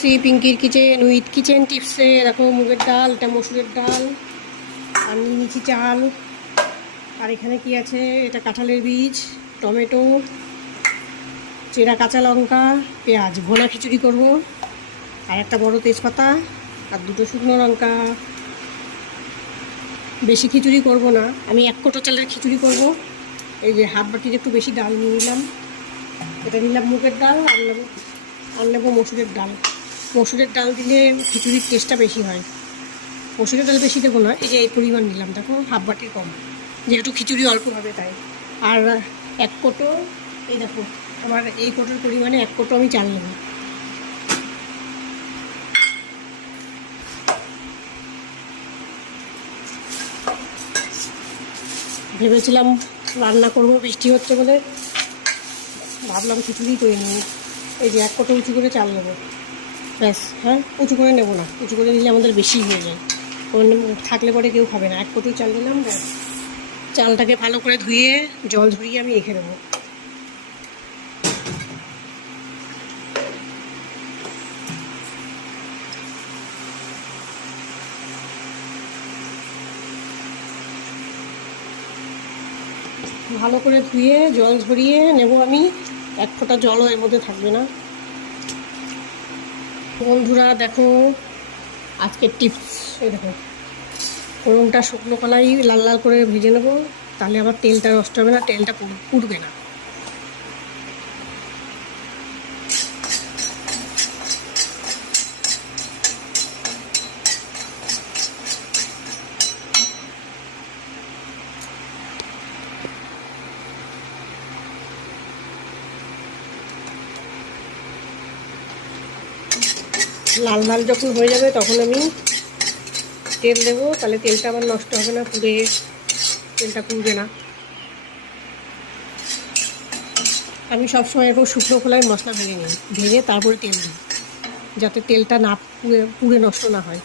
এসেছি পিঙ্কির kitchen with kitchen টিপসে। দেখো মুগের ডাল, এটা মসুরের ডাল, আর নিয়ে নিচ্ছি চাল। আর এখানে কি আছে, এটা কাঁঠালের বীজ, টমেটো, চেরা কাঁচা লঙ্কা, পেঁয়াজ। ভোনা খিচুড়ি করব। আর একটা বড় তেজপাতা আর দুটো শুকনো লঙ্কা। বেশি খিচুড়ি করব না, আমি 1 কোটো চালের খিচুড়ি করব। এই যে হাফ বাটির একটু বেশি ডাল নিয়ে নিলাম। এটা নিলাম মুগের ডাল, আর নেব মসুরের ডাল। মসুরের ডাল দিলে খিচুড়ির টেস্টটা বেশি হয়। মসুরের ডাল বেশি দেবো না, এই যে এই পরিমাণ নিলাম, দেখো হাফ বাটির কম, যেহেতু খিচুড়ি অল্প হবে তাই। আর 1 কোটো, এই দেখো আমার এই কোটোর পরিমাণে 1 কোটো আমি চাল নেব। ভেবেছিলাম রান্না করব, বৃষ্টি হচ্ছে বলে ভাবলাম খিচুড়ি করে নিই। এই যে 1 কোটো উঁচু করে চাল নেবো, ব্যাস। হ্যাঁ, উঁচু করে নেবো না, উঁচু করে নিলে আমাদের বেশি হয়ে যায়, থাকলে পরে কেউ খাবে না। 1 কোটোই চাল নিলাম, ব্যাস। চালটাকে ভালো করে ধুয়ে জল ঝরিয়ে আমি রেখে দেবো। ভালো করে ধুয়ে জল ঝরিয়ে নেব আমি, 1 ফোঁটা জলও এর মধ্যে থাকবে না। বন্ধুরা দেখো আজকের টিপস, এই দেখো ফোড়নটা শুকনো কলাই লাল লাল করে ভেজে নেবো, তাহলে আবার তেলটা নষ্ট হবে না, তেলটা পুড়বে না। লাল লাল যখন হয়ে যাবে তখন আমি তেল দেবো, তাহলে তেলটা আবার নষ্ট হবে না, তেলটা পুড়বে না। আমি সবসময় এরকম শুকনো খোলায় মশলা ভেজে নিই, ভেজে তারপরে তেল দিই, যাতে তেলটা না পুড়ে নষ্ট না হয়।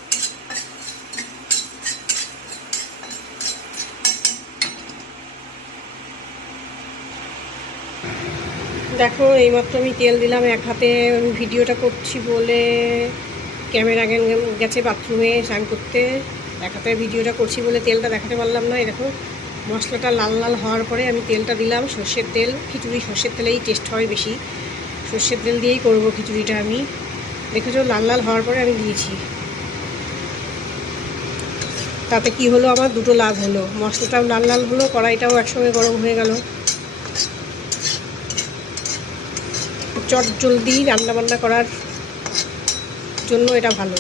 দেখো এইমাত্র আমি তেল দিলাম। 1 হাতে ভিডিওটা করছি বলে ক্যামেরা গেছে বাথরুমে স্নান করতে, 1 হাতে ভিডিওটা করছি বলে তেলটা দেখাতে পারলাম না। এই দেখো মশলাটা লাল লাল হওয়ার পরে আমি তেলটা দিলাম, সর্ষের তেল। খিচুড়ি সর্ষের তেলেই টেস্ট হয় বেশি, সর্ষের তেল দিয়েই করব খিচুড়িটা আমি। দেখেছো লাল লাল হওয়ার পরে আমি দিয়েছি। তাতে কি হলো, আমার দুটো লাভ হলো, মশলাটাও লাল লাল হলো, কড়াইটাও একসঙ্গে গরম হয়ে গেল। চট জলদি রান্নাবান্না করার জন্য এটা ভালো,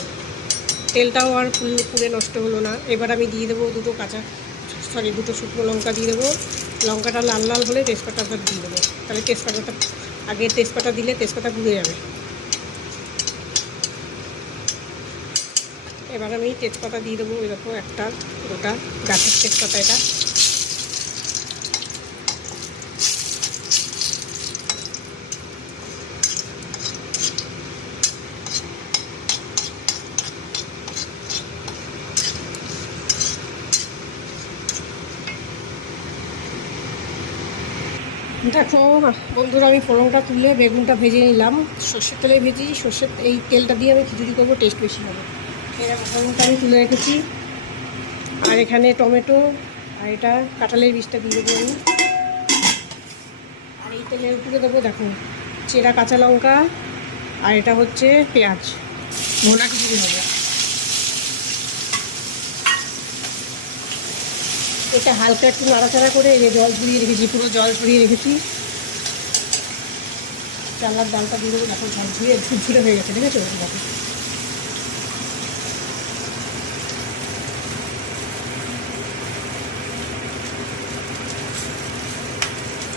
তেলটাও আর পুড়ে নষ্ট হলো না। এবার আমি দিয়ে দেবো দুটো শুকনো লঙ্কা দিয়ে দেবো। লঙ্কাটা লাল লাল হলে তেজপাতাটা দিয়ে দেবো, তাহলে তেজপাতা দিলে তেজপাতা পুড়ে যাবে। এবার আমি তেজপাতা দিয়ে দেবো, এরকম একটা গোটা গাছের তেজপাতা এটা। দেখো বন্ধুরা আমি ফোড়নটা তুলে বেগুনটা ভেজে নিলাম, সর্ষের তেলে ভেজি। এই তেলটা দিয়ে আমি খিচুড়ি করবো, টেস্ট বেশি হবে। এরকম ফোড়নটা আমি তুলে রেখেছি। আর এখানে টমেটো আর এটা কাঁঠালের বীজটা দিয়ে দেবো আমি। আর এই তেলের উপরে দেবো দেখো চেরা কাঁচা লঙ্কা, আর এটা হচ্ছে পেঁয়াজ। ভোনা খিচুড়ি হবে। এটা হালকা একটু নাড়াচাড়া করে এই যে জল ঝরিয়ে রেখেছি, পুরো জল ঝরিয়ে রেখেছি। চালার ডালটা দিয়ে দেবো, দেখো জল ঝরিয়ে ঝুরঝুরে হয়ে গেছে, ঠিক আছে। দেখো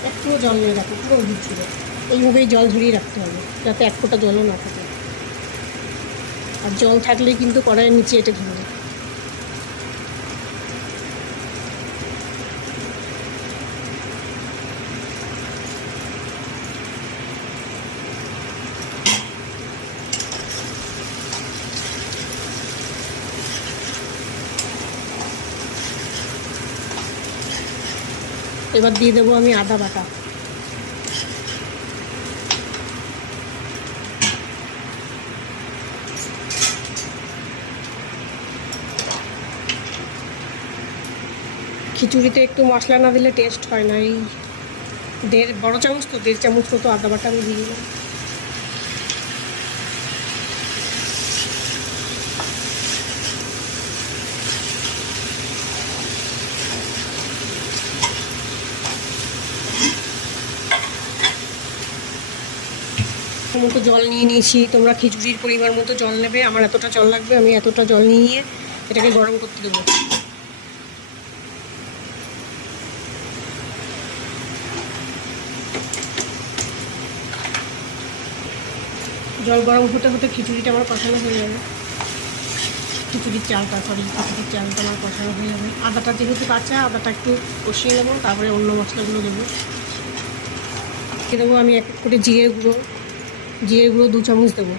একটু জল নিয়ে রাখো, পুরো ঝুরঝুরে। এইভাবেই জল ঝরিয়ে রাখতে হবে, যাতে 1 ফোঁটা জলও না থাকে। আর জল থাকলে কিন্তু কড়াইয়ের নিচে এটা ধরবে। এবার দিয়ে দেবো আমি আদা বাটা। খিচুড়িতে একটু মশলা না দিলে টেস্ট হয় না। এই বড় চামচ তো 1.5 চামচ মতো আদা বাটা আমি দিয়ে দিলাম। মতো জল নিয়ে নিয়েছি। তোমরা খিচুড়ির পরিমাণ মতো জল নেবে। আমার এতটা জল লাগবে, আমি এতটা জল নিয়ে এটাকে গরম করতে দেবো। জল গরম হতে হতে খিচুড়িটা আমার কষানো হয়ে যাবে। খিচুড়ির চালটা আমার কষানো হয়ে যাবে। আদাটা যেহেতু কাঁচা, আদাটা একটু কষিয়ে নেবো, তারপরে অন্য মশলাগুলো দেবো। দেবো আমি এক এক করে জিরে গুঁড়ো 2 চামচ দেবো।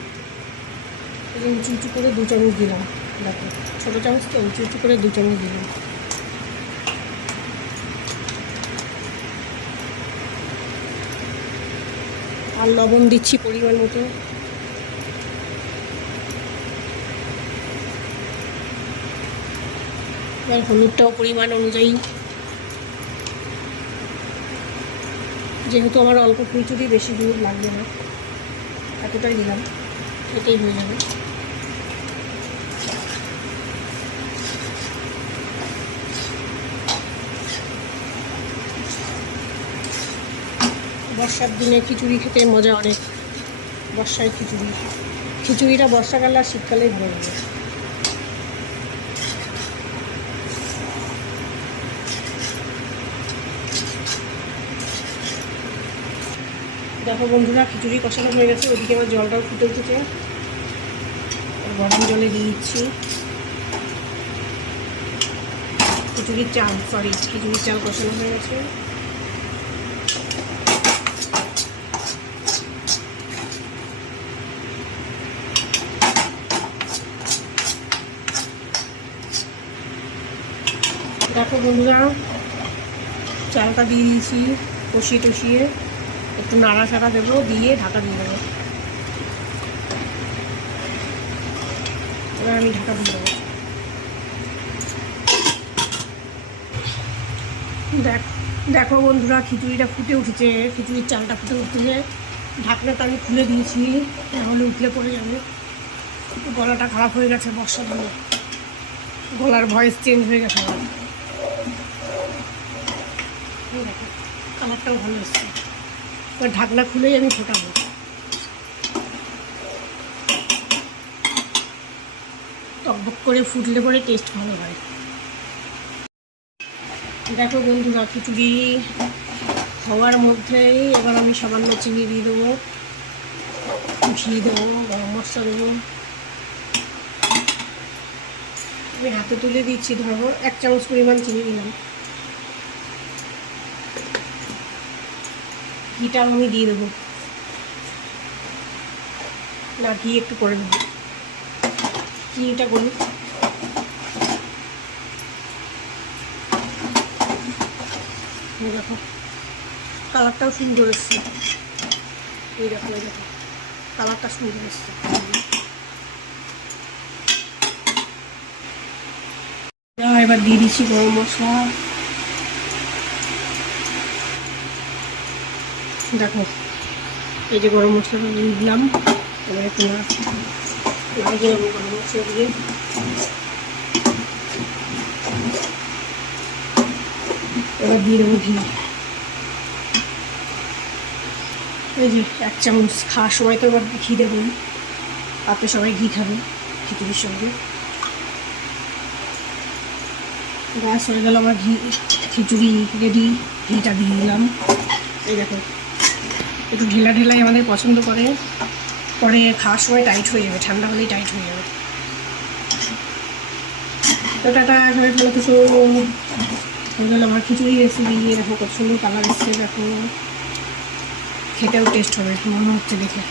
উঁচু উঁচু করে 2 চামচ দিলাম। দেখো ছোটো চামচ তো, উঁচু উঁচু করে 2 চামচ দিলাম। আর লবণ দিচ্ছি পরিমাণ মতো। আর হলুদটাও পরিমাণ অনুযায়ী। যেহেতু আমার অল্প খিচুড়ি, বেশি হলুদ লাগবে না, এতটাই দিলাম, এটাই হয়ে যাবে। বর্ষার দিনে খিচুড়ি খেতে মজা অনেক। বর্ষায় খিচুড়িটা বর্ষাকালে আর শীতকালেই ভালো লাগে। দেখো বন্ধুরা, খিচুড়ি কষানো হয়ে গেছে। ওদিকে আমার জলটাও ফুটে উঠেছে। গরম জলে দিয়ে দিচ্ছি খিচুড়ির চাল কষানো হয়ে গেছে। দেখো বন্ধুরা, চালটা দিয়ে দিয়েছি, কষিয়ে টষিয়ে একটু নাড়াচাড়া দেবো, দিয়ে ঢাকা দিয়ে দেবো। এবার আমি ঢাকা দিয়ে দেবো। দেখো বন্ধুরা, খিচুড়িটা ফুটে উঠেছে, খিচুড়ির চালটা ফুটে উঠেছে। ঢাকনাটা আমি খুলে দিয়েছি, নাহলে উঠলে পড়ে যাবে। একটু গলাটা খারাপ হয়ে গেছে বর্ষার দিনে, গলার ভয়েস চেঞ্জ হয়ে গেছে আমার। কালারটাও ভালো এসছে। এবার ঢাকনা খুলেই আমি ফোটাবো। টকবক করে ফুটলে পরে টেস্ট ভালো হয়। দেখো বন্ধুরা, খিচুড়ি হওয়ার মধ্যেই এবার আমি সামান্য চিনি দিয়ে দেবো, ঘি দেবো, গরম মশলা দেবো। আমি হাতে তুলে দিচ্ছি, ধরো 1 চামচ পরিমাণ চিনি দিলাম। ঘিটা আমি দিয়ে দেবো, না ঘি একটু করে দেবো, চিনিটা করি। দেখো কালারটাও সুন্দর এসছে। এই দেখো কালারটা সুন্দর এসছে। এবার দিয়ে দিচ্ছি গরম মশলা। দেখো এই যে গরম মশলাটা দিয়ে দিলাম। এবারে তোমার গরম মশলা দিয়ে এবার দিয়ে দেবো ঘি। এই যে 1 চামচ। খাওয়ার সময় তো এবার ঘি দেবো, তাতে সবাই ঘি খাবে খিচুড়ির সঙ্গে। গ্যাস হয়ে গেল আমার, খিচুড়ি রেডি। ঘিটা দিয়ে দিলাম। এই দেখো একটু ঢেলাই আমাদের পছন্দ করে, পরে খাওয়ার সময় টাইট হয়ে যাবে, ঠান্ডা হলেই টাইট হয়ে যাবে। তো টাটা, সবাই ভালো কিছু হয়ে গেল আমার খিচুড়ি রেসিপি। দেখো কত সুন্দর কালার এসছে। দেখো খেতেও টেস্ট হবে মনে হচ্ছে দেখে।